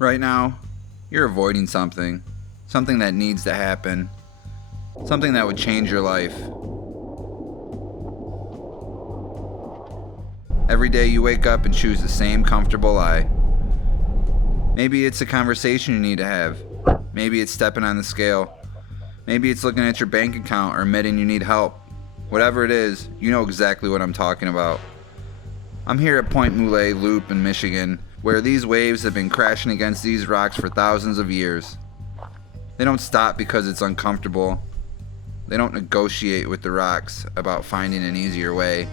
Right now, you're avoiding something that needs to happen, something that would change your life. Every day you wake up and choose the same comfortable lie. Maybe it's a conversation you need to have. Maybe it's stepping on the scale. Maybe it's looking at your bank account or admitting you need help. Whatever it is, you know exactly what I'm talking about. I'm here at Point Moulet Loop in Michigan, where these waves have been crashing against these rocks for thousands of years. They don't stop because it's uncomfortable. They don't negotiate with the rocks about finding an easier way.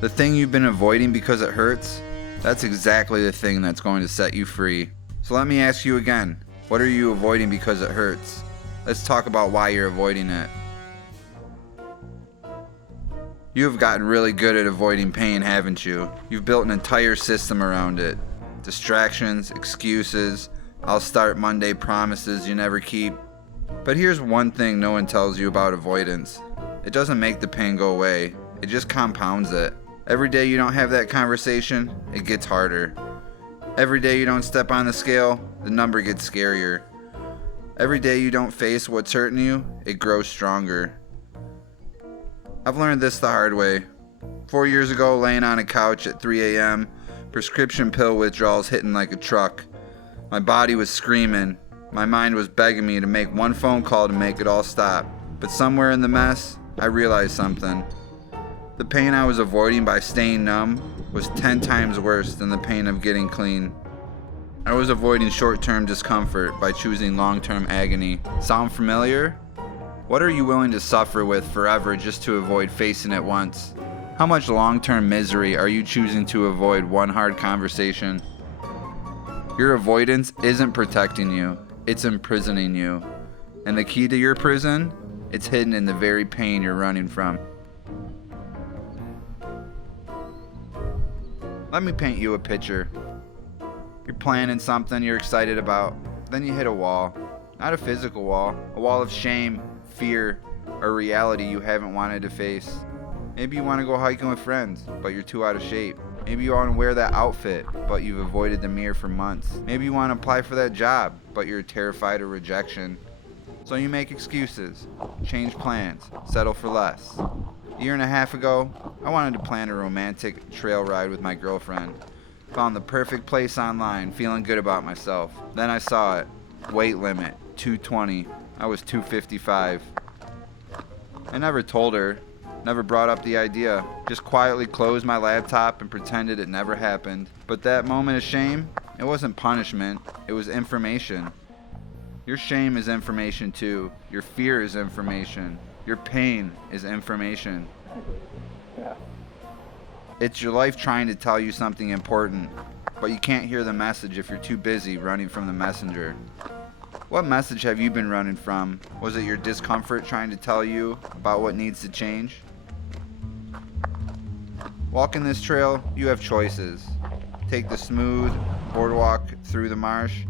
The thing you've been avoiding because it hurts, that's exactly the thing that's going to set you free. So let me ask you again, what are you avoiding because it hurts? Let's talk about why you're avoiding it. You have gotten really good at avoiding pain, haven't you? You've built an entire system around it. Distractions, excuses, I'll start Monday promises you never keep. But here's one thing no one tells you about avoidance. It doesn't make the pain go away, it just compounds it. Every day you don't have that conversation, it gets harder. Every day you don't step on the scale, the number gets scarier. Every day you don't face what's hurting you, it grows stronger. I've learned this the hard way. 4 years ago, laying on a couch at 3 a.m., prescription pill withdrawals hitting like a truck. My body was screaming. My mind was begging me to make one phone call to make it all stop. But somewhere in the mess, I realized something. The pain I was avoiding by staying numb was 10 times worse than the pain of getting clean. I was avoiding short-term discomfort by choosing long-term agony. Sound familiar? What are you willing to suffer with forever just to avoid facing it once? How much long-term misery are you choosing to avoid one hard conversation? Your avoidance isn't protecting you, it's imprisoning you. And the key to your prison? It's hidden in the very pain you're running from. Let me paint you a picture. You're planning something you're excited about, then you hit a wall. Not a physical wall, a wall of shame, fear, or reality you haven't wanted to face. Maybe you want to go hiking with friends, but you're too out of shape. Maybe you want to wear that outfit, but you've avoided the mirror for months. Maybe you want to apply for that job, but you're terrified of rejection. So you make excuses, change plans, settle for less. A year and a half ago, I wanted to plan a romantic trail ride with my girlfriend. Found the perfect place online, feeling good about myself. Then I saw it. Weight limit, 220. I was 255. I never told her, never brought up the idea. Just quietly closed my laptop and pretended it never happened. But that moment of shame, it wasn't punishment, it was information. Your shame is information too. Your fear is information. Your pain is information. It's your life trying to tell you something important, but you can't hear the message if you're too busy running from the messenger. What message have you been running from? Was it your discomfort trying to tell you about what needs to change? Walking this trail, you have choices. Take the smooth boardwalk through the marsh,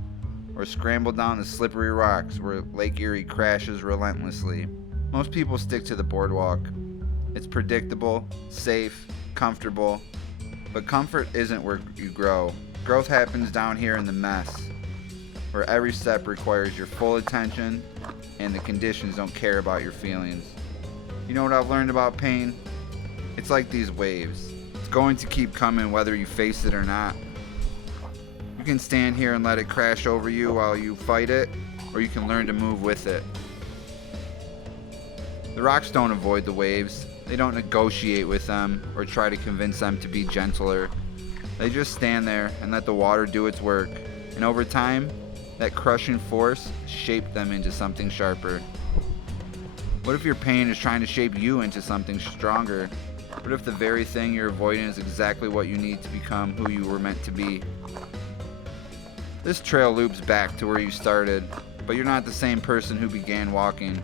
or scramble down the slippery rocks where Lake Erie crashes relentlessly. Most people stick to the boardwalk. It's predictable, safe, comfortable, but comfort isn't where you grow. Growth happens down here in the mess, where every step requires your full attention and the conditions don't care about your feelings. You know what I've learned about pain? It's like these waves. It's going to keep coming whether you face it or not. You can stand here and let it crash over you while you fight it, or you can learn to move with it. The rocks don't avoid the waves. They don't negotiate with them or try to convince them to be gentler. They just stand there and let the water do its work. And over time, that crushing force shaped them into something sharper. What if your pain is trying to shape you into something stronger? What if the very thing you're avoiding is exactly what you need to become who you were meant to be? This trail loops back to where you started, but you're not the same person who began walking.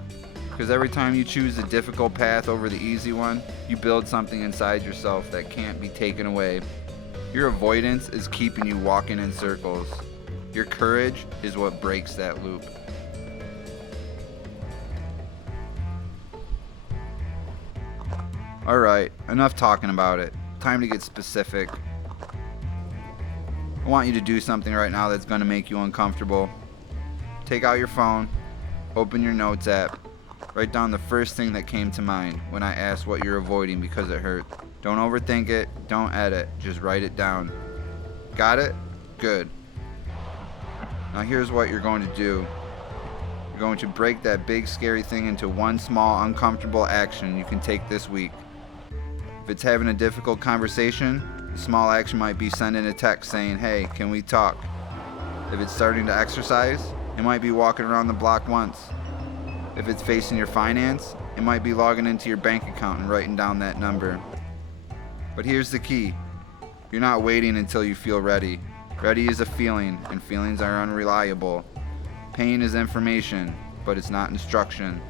Because every time you choose the difficult path over the easy one, you build something inside yourself that can't be taken away. Your avoidance is keeping you walking in circles. Your courage is what breaks that loop. Alright, enough talking about it. Time to get specific. I want you to do something right now that's going to make you uncomfortable. Take out your phone, open your notes app, write down the first thing that came to mind when I asked what you're avoiding because it hurt. Don't overthink it, don't edit, just write it down. Got it? Good. Now here's what you're going to do. You're going to break that big scary thing into one small uncomfortable action you can take this week. If it's having a difficult conversation, a small action might be sending a text saying, "Hey, can we talk?" If it's starting to exercise, it might be walking around the block once. If it's facing your finance, it might be logging into your bank account and writing down that number. But here's the key. You're not waiting until you feel ready. Ready is a feeling, and feelings are unreliable. Pain is information, but it's not instruction.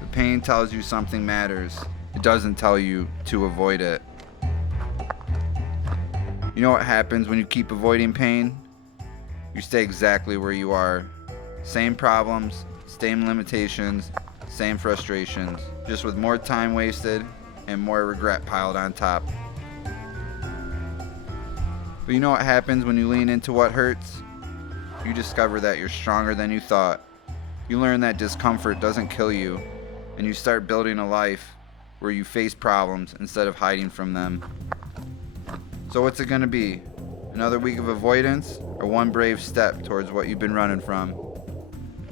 The pain tells you something matters. It doesn't tell you to avoid it. You know what happens when you keep avoiding pain? You stay exactly where you are. Same problems, same limitations, same frustrations, just with more time wasted and more regret piled on top. But you know what happens when you lean into what hurts? You discover that you're stronger than you thought. You learn that discomfort doesn't kill you, and you start building a life where you face problems instead of hiding from them. So what's it gonna be? Another week of avoidance, or one brave step towards what you've been running from?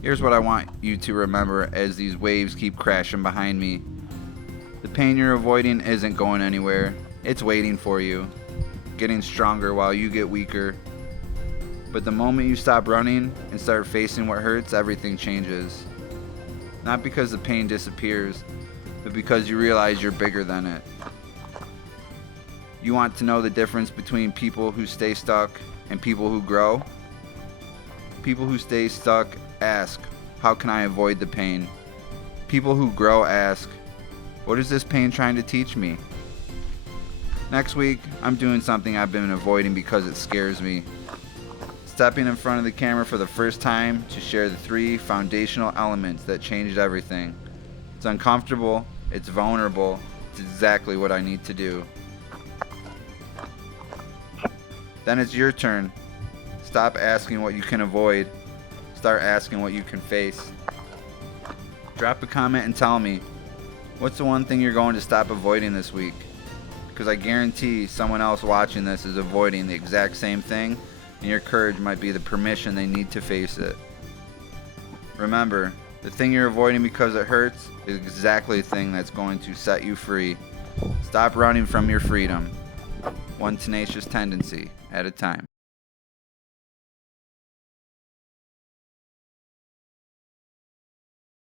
Here's what I want you to remember as these waves keep crashing behind me. The pain you're avoiding isn't going anywhere. It's waiting for you, getting stronger while you get weaker. But the moment you stop running and start facing what hurts, everything changes. Not because the pain disappears, but because you realize you're bigger than it. You want to know the difference between people who stay stuck and people who grow? People who stay stuck ask, how can I avoid the pain? People who grow ask, what is this pain trying to teach me? Next week, I'm doing something I've been avoiding because it scares me. Stepping in front of the camera for the first time to share the 3 foundational elements that changed everything. It's uncomfortable, it's vulnerable, it's exactly what I need to do. Then it's your turn. Stop asking what you can avoid. Start asking what you can face. Drop a comment and tell me, what's the one thing you're going to stop avoiding this week? Because I guarantee someone else watching this is avoiding the exact same thing, and your courage might be the permission they need to face it. Remember, the thing you're avoiding because it hurts is exactly the thing that's going to set you free. Stop running from your freedom, one tenacious tendency at a time.